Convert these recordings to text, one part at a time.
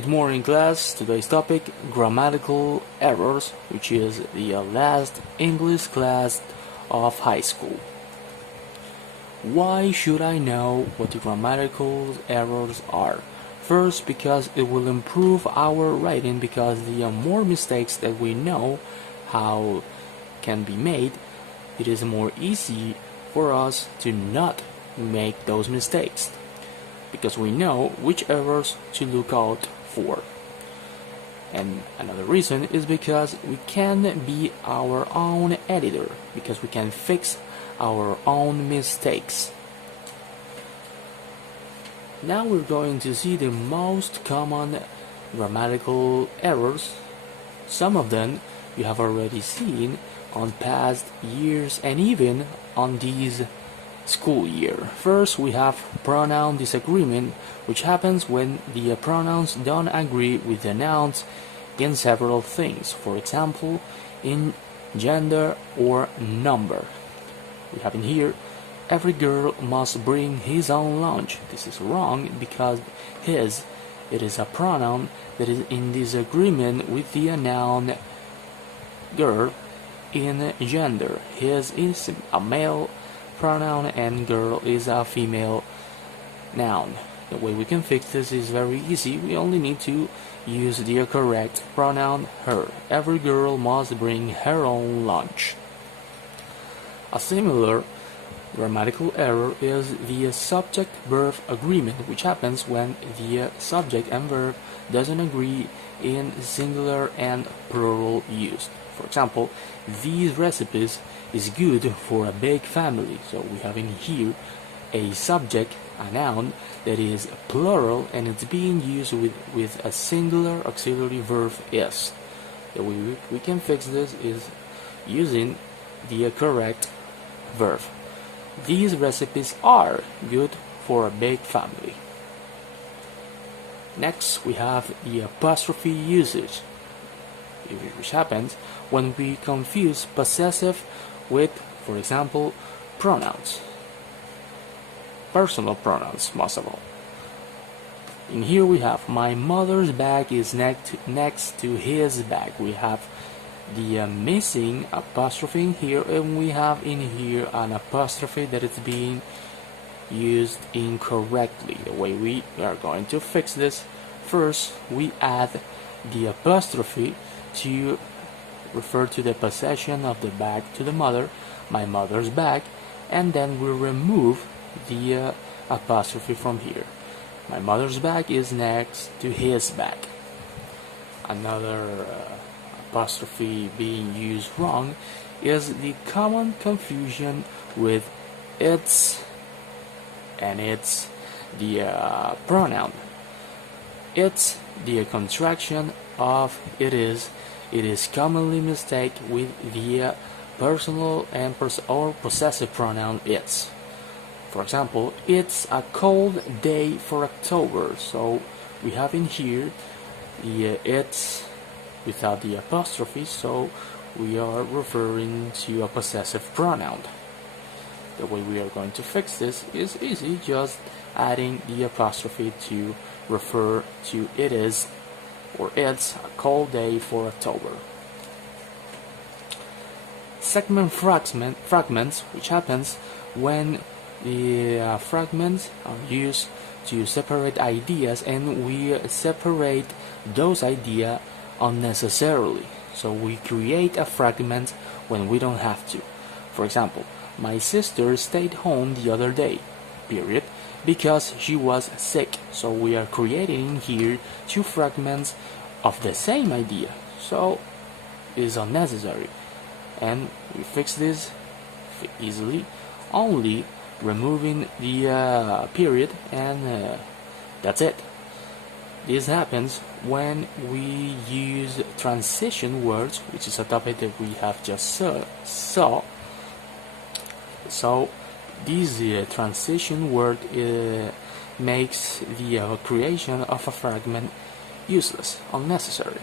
Good morning, class. Today's topic, grammatical errors, which is the last English class of high school. Why should I know what the grammatical errors are? First, because it will improve our writing, because the more mistakes that we know how can be made, it is more easy for us to not make those mistakes, because we know which errors to look out for. And another reason is because we can be our own editor, because we can fix our own mistakes. Now we're going to see the most common grammatical errors. Some of them you have already seen on past years and even on these school year. First, we have pronoun disagreement, which happens when the pronouns don't agree with the nouns in several things. For example, in gender or number. We have in here, every girl must bring his own lunch. This is wrong because his, it is a pronoun that is in disagreement with the noun girl in gender. His is a male pronoun and girl is a female noun. The way we can fix this is very easy. We only need to use the correct pronoun her. Every girl must bring her own lunch. A similar grammatical error is the subject-verb agreement, which happens when the subject and verb doesn't agree in singular and plural use. For example, these recipes is good for a big family. So we have in here a subject, a noun that is plural, and it's being used with a singular auxiliary verb is. The way we can fix this is using the correct verb. These recipes are good for a big family. Next, we have the apostrophe usage, which happens when we confuse possessive with, for example, pronouns. Personal pronouns, most of all. In here we have my mother's bag is next to his bag. We have the missing apostrophe in here, and we have in here an apostrophe that is being used incorrectly. The way we are going to fix this, first we add the apostrophe to refer to the possession of the bag to the mother, my mother's bag, and then we remove the apostrophe from here. My mother's bag is next to his bag. Another apostrophe being used wrong is the common confusion with its and it's the pronoun. It's the contraction of it is. It is commonly mistaken with the personal and or possessive pronoun it's. For example, it's a cold day for October. So we have in here the it's without the apostrophe, so we are referring to a possessive pronoun. The way we are going to fix this is easy, just adding the apostrophe to refer to it is or it's a cold day for October. Segment fragments, which happens when the fragments are used to separate ideas, and we separate those ideas unnecessarily. So we create a fragment when we don't have to. For example, my sister stayed home the other day, period, because she was sick. So we are creating here two fragments of the same idea. So it is unnecessary. And we fix this easily, only removing the period, and that's it. This happens when we use transition words, which is a topic that we have just saw. So this transition word makes the creation of a fragment useless, unnecessary.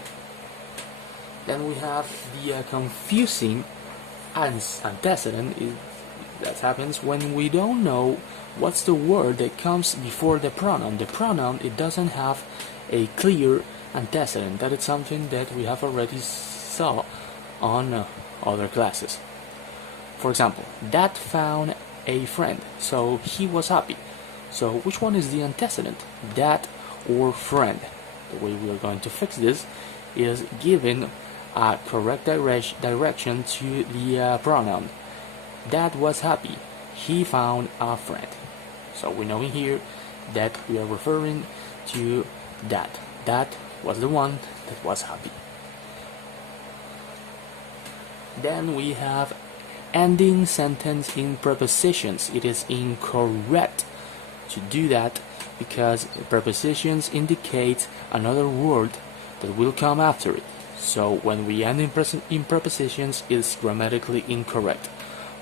Then we have the confusing antecedent. That happens when we don't know what's the word that comes before the pronoun. The pronoun, it doesn't have a clear antecedent. That is something that we have already saw on other classes. For example, Dad found a friend, so he was happy. So which one is the antecedent, dad or friend? The way we are going to fix this is giving a correct direction to the pronoun. Dad was happy. He found a friend. So we know in here that we are referring to dad. Dad was the one that was happy. Then we have ending sentence in prepositions. It is incorrect to do that because prepositions indicate another word that will come after it. So when we end in prepositions, it's grammatically incorrect.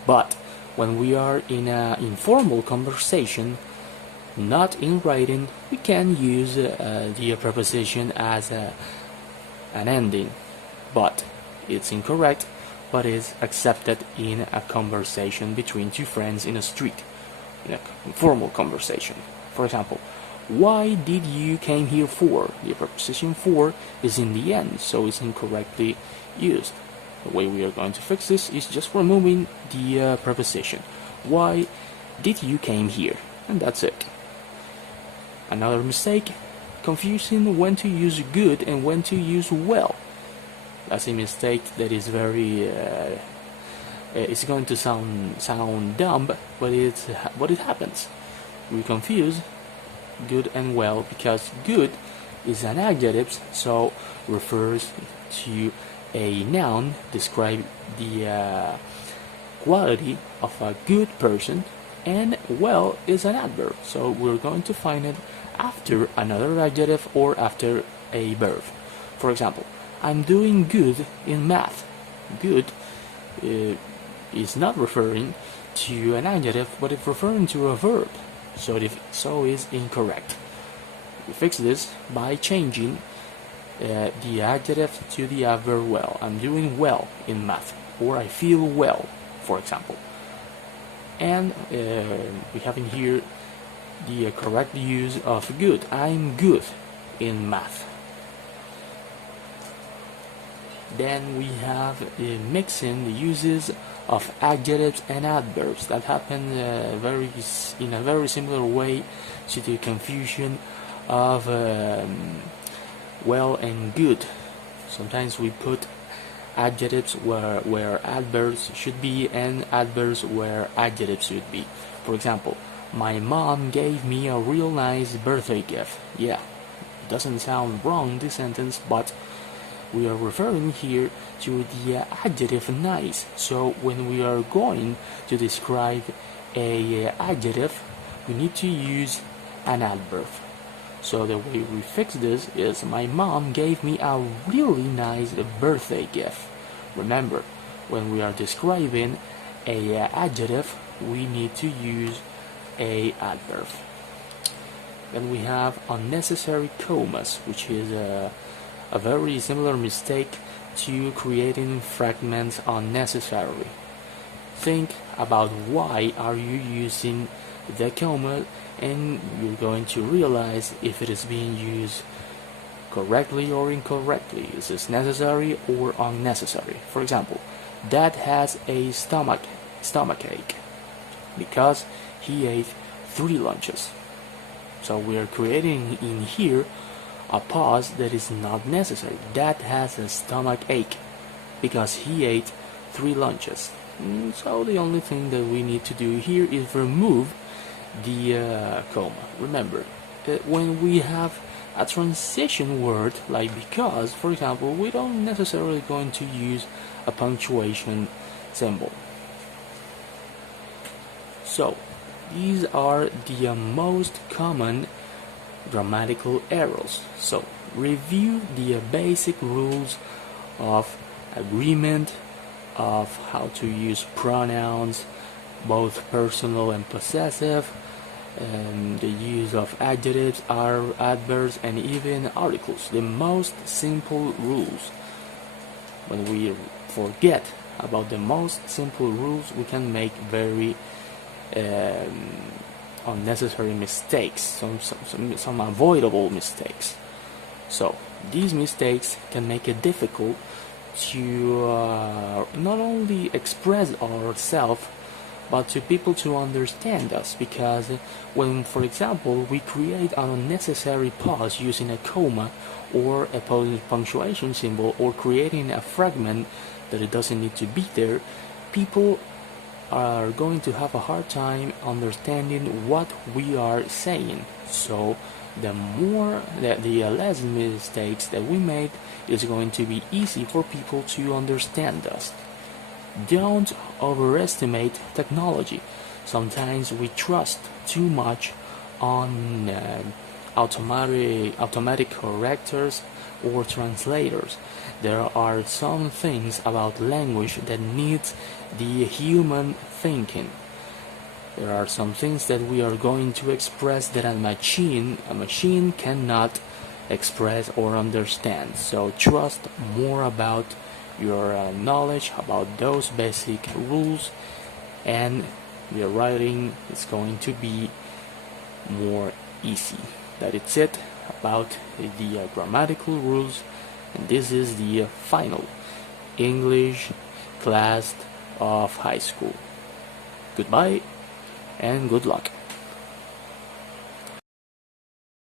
But when we are in an informal conversation, not in writing, we can use the preposition as an ending. But it's incorrect, but is accepted in a conversation between two friends in a street, in a formal conversation. For example, why did you came here for? The preposition for is in the end, so it's incorrectly used. The way we are going to fix this is just removing the preposition. Why did you came here? And that's it. Another mistake, confusing when to use good and when to use well. That's a mistake that is very it's going to sound dumb, but it happens. We confuse good and well because good is an adjective, so refers to a noun, describe the quality of a good person, and well is an adverb, so we're going to find it after another adjective or after a verb. For example, I'm doing good in math. Good is not referring to an adjective, but it's referring to a verb, so is incorrect. We fix this by changing the adjective to the adverb well. I'm doing well in math, or I feel well, for example. And we have in here the correct use of good. I'm good in math. Then we have mixing the uses of adjectives and adverbs. That happen in a very similar way to the confusion of well and good. Sometimes we put adjectives where adverbs should be and adverbs where adjectives should be. For example, my mom gave me a real nice birthday gift. Yeah, it doesn't sound wrong, this sentence, but we are referring here to the adjective nice. So when we are going to describe a adjective, we need to use an adverb. So the way we fix this is my mom gave me a really nice birthday gift. Remember, when we are describing a adjective, we need to use a adverb. Then we have unnecessary commas, which is a very similar mistake to creating fragments unnecessarily. Think about why are you using the comma, and you're going to realize if it is being used correctly or incorrectly. Is this necessary or unnecessary? For example, Dad has a stomach ache because he ate 3 lunches. So we are creating in here a pause that is not necessary. Dad has a stomach ache because he ate 3 lunches. So the only thing that we need to do here is remove the comma. Remember, when we have a transition word like because, for example, we don't necessarily going to use a punctuation symbol. So these are the most common grammatical errors. So review the basic rules of agreement, of how to use pronouns, both personal and possessive, and the use of adjectives, adverbs, and even articles. The most simple rules. When we forget about the most simple rules, we can make very unnecessary mistakes, some avoidable mistakes. So these mistakes can make it difficult to not only express ourselves but to people to understand us, because when, for example, we create an unnecessary pause using a comma or a punctuation symbol, or creating a fragment that it doesn't need to be there, people are going to have a hard time understanding what we are saying. So the more that the less mistakes that we make, is going to be easy for people to understand us. Don't overestimate technology. Sometimes we trust too much on automatic correctors or translators. There are some things about language that needs the human thinking. There are some things that we are going to express that a machine cannot express or understand. So trust more about your knowledge about those basic rules, and your writing is going to be more easy. That is it about the grammatical rules, and this is the final English class of high school. Goodbye and good luck.